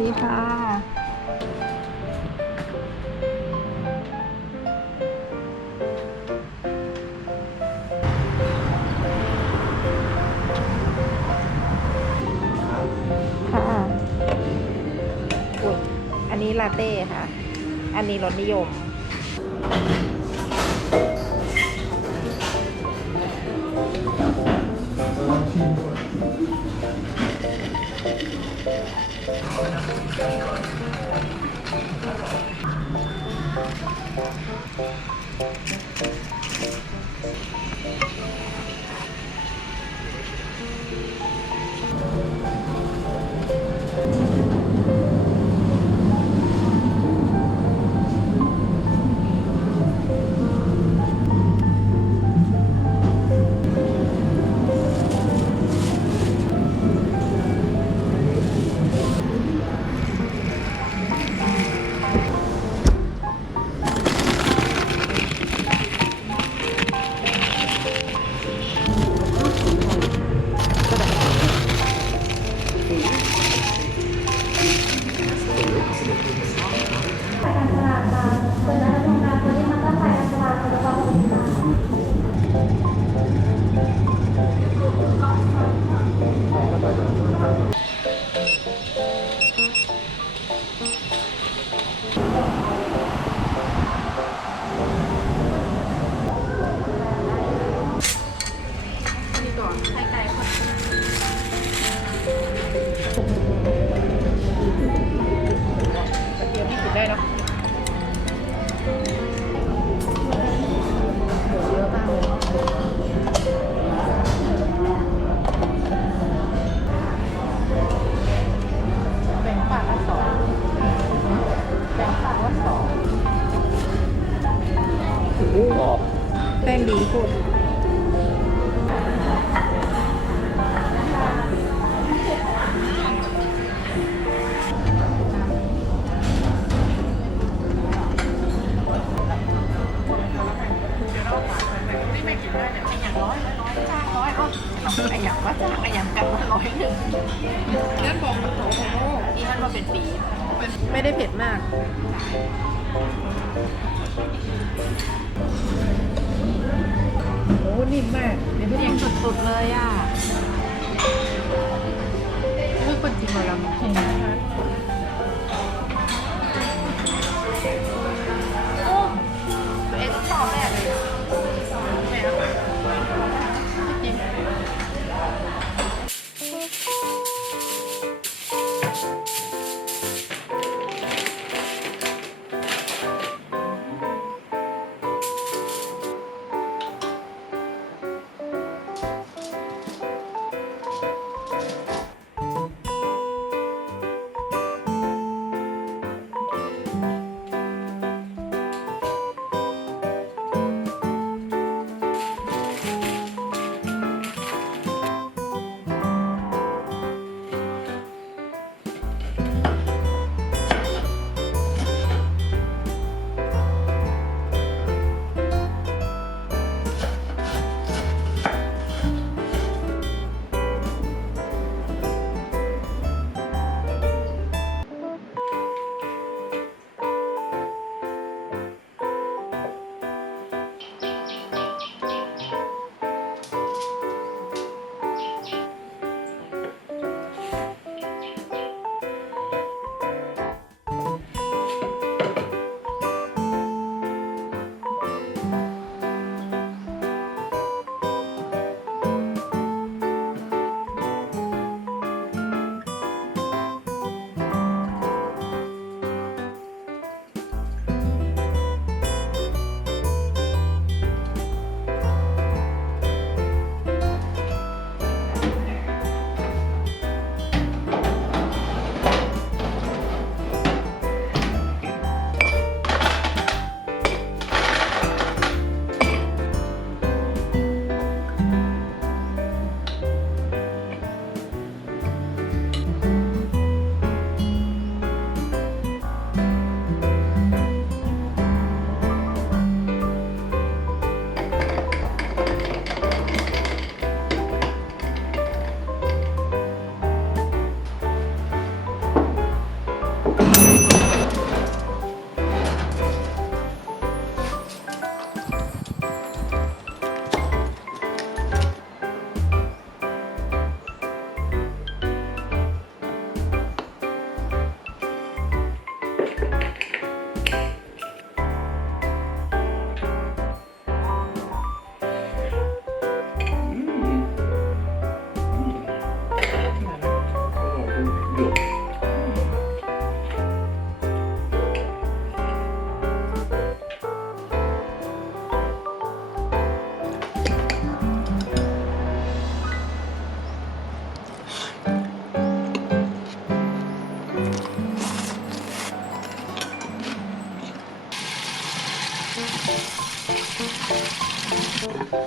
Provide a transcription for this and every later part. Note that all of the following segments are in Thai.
ดีค่ะ ค่ะอุ้ยอันนี้ลาเต้ค่ะ อันนี้รสนิยม นี่ก่อนไข่ไก่ค่ะกระเทียมนี่กินได้เนาะเยอะมากเลยแบ่งปากละสองแบ่งปากละสองแป้งดีพูดไอ้อย่างว่าจ้างไอ้อย่างกันว่า100เลื่อนบอกมันโถที่ท่านว่าเป็นปีไม่ได้เผ็ดมากโอ้นิ่มมากเดี๋ยวพี่ยังสุดๆเลยอ่ะเลือกคนจริงมาแล้วเห็นไหมคะโอ้ตัวเองก็ชอบแรกเลยแม่จริง ส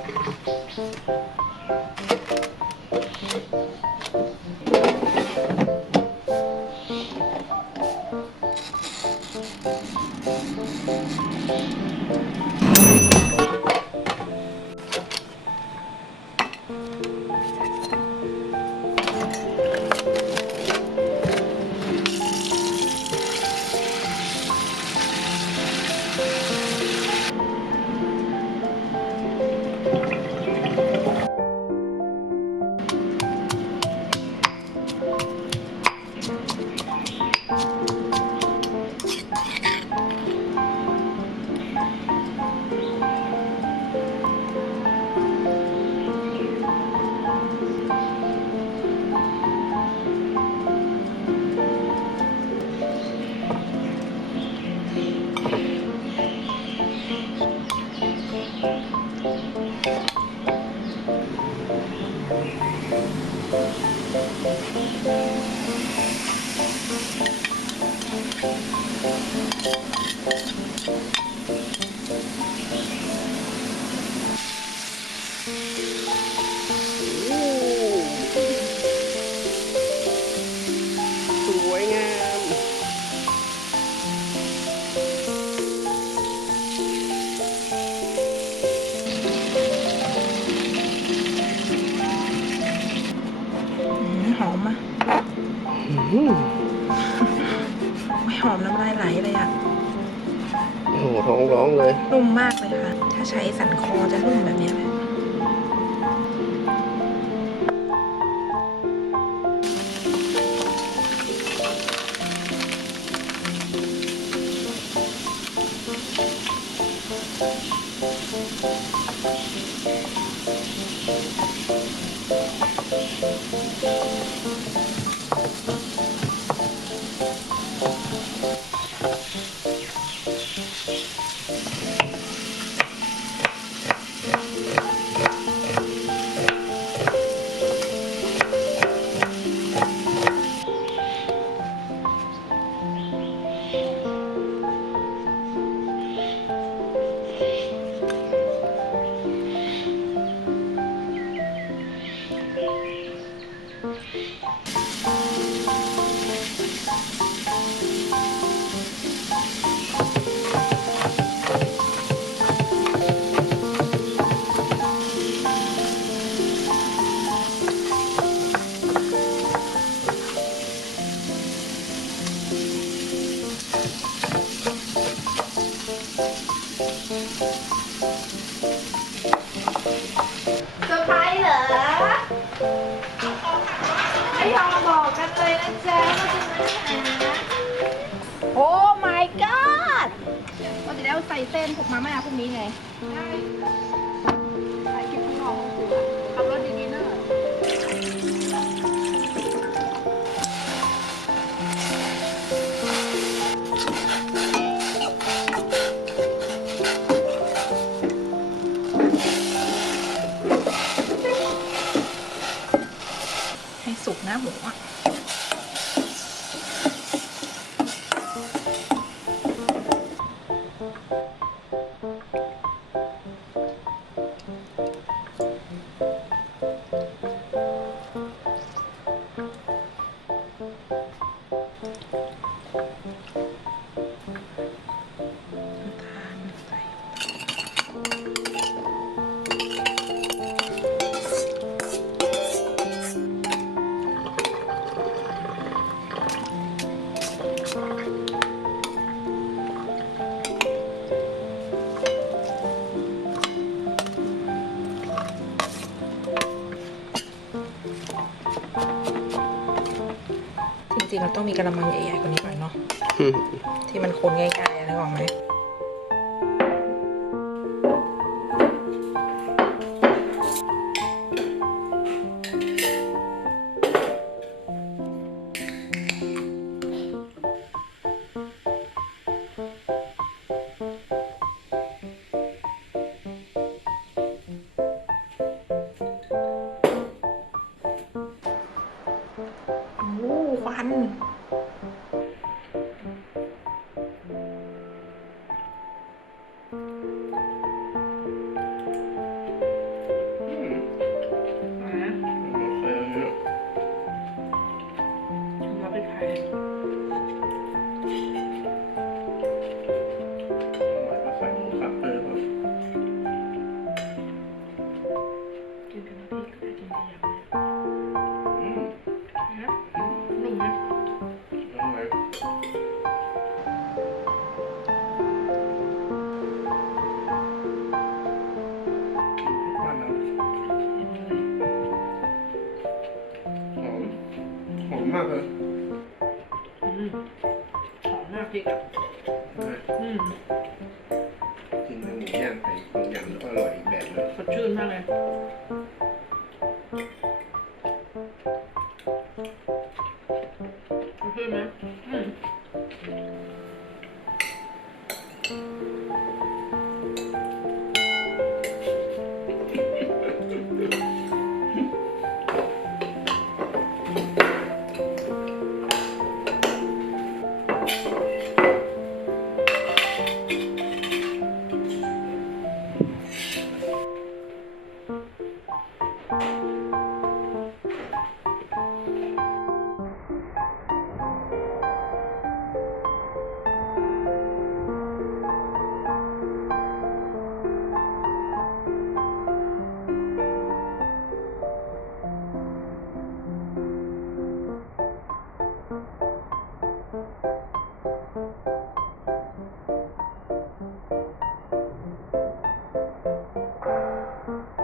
วยงาม หอมอ่ะไม่หอมน้ำลายไหลเลยอ่ะ โอ้โหท้องร้องเลย นุ่มมากเลยค่ะ ถ้าใช้สันคอจะนุ่มแบบนี้เลยเซอร์ไพรส์เหรอไม่ยอมมาบอกกันเลยนะจ๊ะว่าจะมาหาโอ้ my god ว่าจะได้เอาใส่เส้นพวกมาม่าพวกนี้ไงได้ถ่ายคลิปข้างนอกของกูอะขับรถดีๆเนอะให้สุกนะหมูอ่ะ จริงๆมันต้องมีกระมังใหญ่ๆกว่านี้ก่อนเนาะ ที่มันคนง่ายๆนะบอกไหมโอ้ควัน บ้านเราหอมมากเลย หอมมากจริงอ่ะ กินกับหมูย่างใส่ต้มยำแล้วก็อร่อยอีกแบบนึง สดชื่นมากเลยสดชื่นไหม